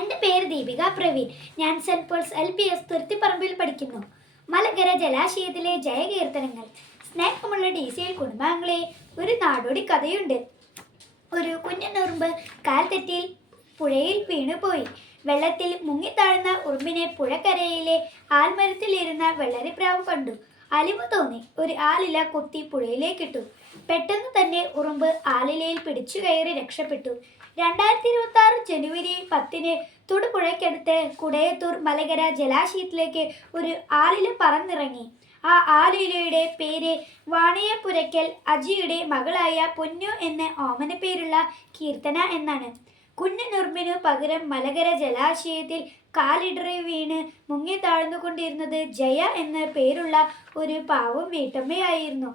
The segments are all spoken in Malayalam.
എന്റെ പേര് ദീപിക പ്രവീൺ. ഞാൻ Saint Paul's L P S തുരുത്തിപ്പറമ്പിൽ പഠിക്കുന്നു. മലകര ജലാശയത്തിലെ ജയകീർത്തനങ്ങൾ. സ്നേഹമുള്ള ഡി സി എൽ കുടുംബാംഗങ്ങളെ ഒരു നാടോടി കഥയുണ്ട്. ഒരു കുഞ്ഞനുറുമ്പ് കാൽ തെറ്റിയിൽ പുഴയിൽ വീണുപോയി. വെള്ളത്തിൽ മുങ്ങിത്താഴുന്ന ഉറുമ്പിനെ പുഴക്കരയിലെ ആൽമരത്തിലിരുന്ന വെള്ളരിപ്രാവ് കണ്ടു. അലിവ് തോന്നി ഒരു ആലില കുത്തി പുഴയിലേക്കിട്ടു. പെട്ടെന്ന് തന്നെ ഉറുമ്പ് ആലിലയിൽ പിടിച്ചു കയറി രക്ഷപ്പെട്ടു. രണ്ടായിരത്തി ഇരുപത്തി ആറ് ജനുവരി പത്തിന് തൊടുപുഴയ്ക്കടുത്ത് കുടയത്തൂർ മലകര ജലാശയത്തിലേക്ക് ഒരു ആലില പറന്നിറങ്ങി. ആ ആലിലയുടെ പേര് വാണിയപ്പുരയ്ക്കൽ അജിയുടെ മകളായ പൊന്നു എന്ന ഓമന പേരുള്ള കീർത്തന എന്നാണ്. കുഞ്ഞു നുറുമ്പിനു പകരം മലകര ജലാശയത്തിൽ കാലിടറി വീണ് മുങ്ങി താഴ്ന്നുകൊണ്ടിരുന്നത് ജയ എന്ന പേരുള്ള ഒരു പാവം വീട്ടമ്മയായിരുന്നു.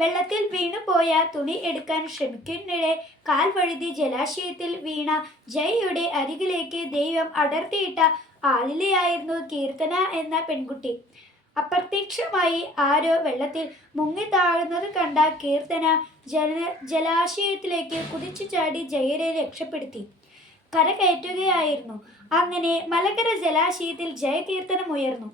വെള്ളത്തിൽ വീണുപോയ തുണി എടുക്കാൻ ശ്രമിക്കുന്നിടെ കാൽ വഴുതി ജലാശയത്തിൽ വീണ ജയയുടെ അരികിലേക്ക് ദൈവം അടർത്തിയിട്ട ആലിലയായിരുന്നു കീർത്തന എന്ന പെൺകുട്ടി. അപ്രത്യക്ഷമായി ആരോ വെള്ളത്തിൽ മുങ്ങി താഴുന്നത് കണ്ട കീർത്തന ജല ജലാശയത്തിലേക്ക് കുതിച്ചു ചാടി ജയരെ രക്ഷപ്പെടുത്തി. കരകയറ്റുകയായിരുന്നു. അങ്ങനെ മലകര ജലാശയത്തിൽ ജയകീർത്തനം ഉയർന്നു.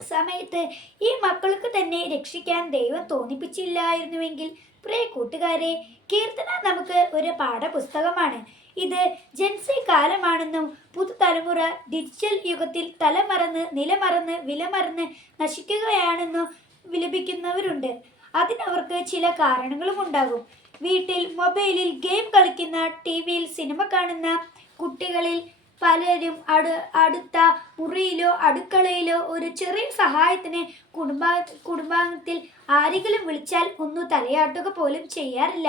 സമയത്ത് ഈ മക്കൾക്ക് തന്നെ രക്ഷിക്കാൻ ദൈവം തോന്നിപ്പിച്ചില്ലായിരുന്നുവെങ്കിൽ പ്രിയ കൂട്ടുകാരെ കീർത്തന നമുക്ക് ഒരു പാഠപുസ്തകമാണ്. ഇത് ജൻസി കാലമാണെന്നും പുതുതലമുറ ഡിജിറ്റൽ യുഗത്തിൽ തലമറന്ന് നിലമറന്ന് വിലമറന്ന് നശിക്കുകയാണെന്നും വിലപിക്കുന്നവരുണ്ട്. അതിനവർക്ക് ചില കാരണങ്ങളും ഉണ്ടാകും വീട്ടിൽ മൊബൈലിൽ ഗെയിം കളിക്കുന്ന ടി വിയിൽ സിനിമ കാണുന്ന കുട്ടികളിൽ പലരും അടു അടുത്ത മുറിയിലോ അടുക്കളയിലോ ഒരു ചെറിയ സഹായത്തിന് കുടുംബ കുടുംബാംഗത്തിൽ ആരെങ്കിലും വിളിച്ചാൽ ഒന്ന് തലയാട്ടുക പോലും ചെയ്യാറില്ല.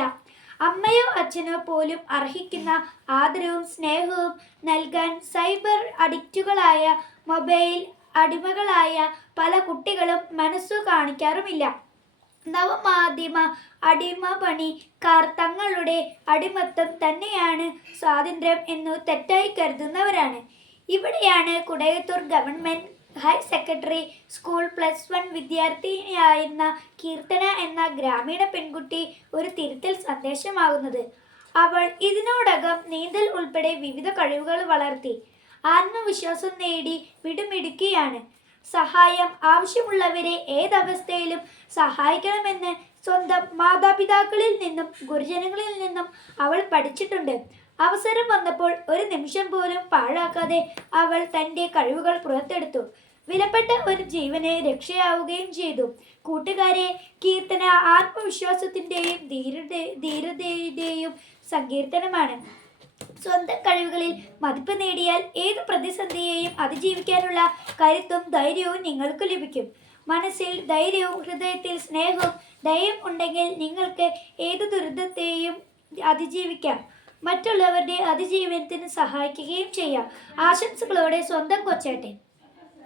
അമ്മയോ അച്ഛനോ പോലും അർഹിക്കുന്ന ആദരവും സ്നേഹവും നൽകാൻ സൈബർ അഡിക്റ്റുകളായ മൊബൈൽ അടിമകളായ പല കുട്ടികളും മനസ്സു കാണിക്കാറുമില്ല. നവമാധ്യമ അടിമ പണിക്കാർ തങ്ങളുടെ അടിമത്തം തന്നെയാണ് സ്വാതന്ത്ര്യം എന്നു തെറ്റായി കരുതുന്നവരാണ്. ഇവിടെയാണ് Kudayathoor government higher secondary school plus one വിദ്യാർത്ഥിനിയായിരുന്ന Keerthana എന്ന ഗ്രാമീണ പെൺകുട്ടി ഒരു തിരുത്തൽ സന്ദേശമാകുന്നത്. അവൾ ഇതിനോടകം നീന്തൽ ഉൾപ്പെടെ വിവിധ കഴിവുകൾ വളർത്തി. ആത്മവിശ്വാസം നേടി വിടുമിടുക്കിയാണ്. സഹായം ആവശ്യമുള്ളവരെ ഏതവസ്ഥയിലും സഹായിക്കണമെന്ന് സ്വന്തം മാതാപിതാക്കളിൽ നിന്നും ഗുരുജനങ്ങളിൽ നിന്നും അവൾ പഠിച്ചിട്ടുണ്ട്. അവസരം വന്നപ്പോൾ ഒരു നിമിഷം പോലും പാഴാക്കാതെ അവൾ തന്റെ കഴിവുകൾ പുറത്തെടുത്തു. വിലപ്പെട്ട ഒരു ജീവനെ രക്ഷയാവുകയും ചെയ്തു. കൂട്ടുകാരെ കീർത്തന ആത്മവിശ്വാസത്തിന്റെയും ധീരത ധീരതയുടെയും സങ്കീർത്തനമാണ്. സ്വന്തം കഴിവുകളിൽ മതിപ്പ് നേടിയാൽ ഏത് പ്രതിസന്ധിയെയും അതിജീവിക്കാനുള്ള കരുത്തും ധൈര്യവും നിങ്ങൾക്ക് ലഭിക്കും. മനസ്സിൽ ധൈര്യവും ഹൃദയത്തിൽ സ്നേഹവും ദയം ഉണ്ടെങ്കിൽ നിങ്ങൾക്ക് ഏത് ദുരിതത്തെയും അതിജീവിക്കാം. മറ്റുള്ളവരുടെ അതിജീവനത്തിന് സഹായിക്കുകയും ചെയ്യാം. ആശംസകളോടെ സ്വന്തം കൊച്ചേട്ടൻ.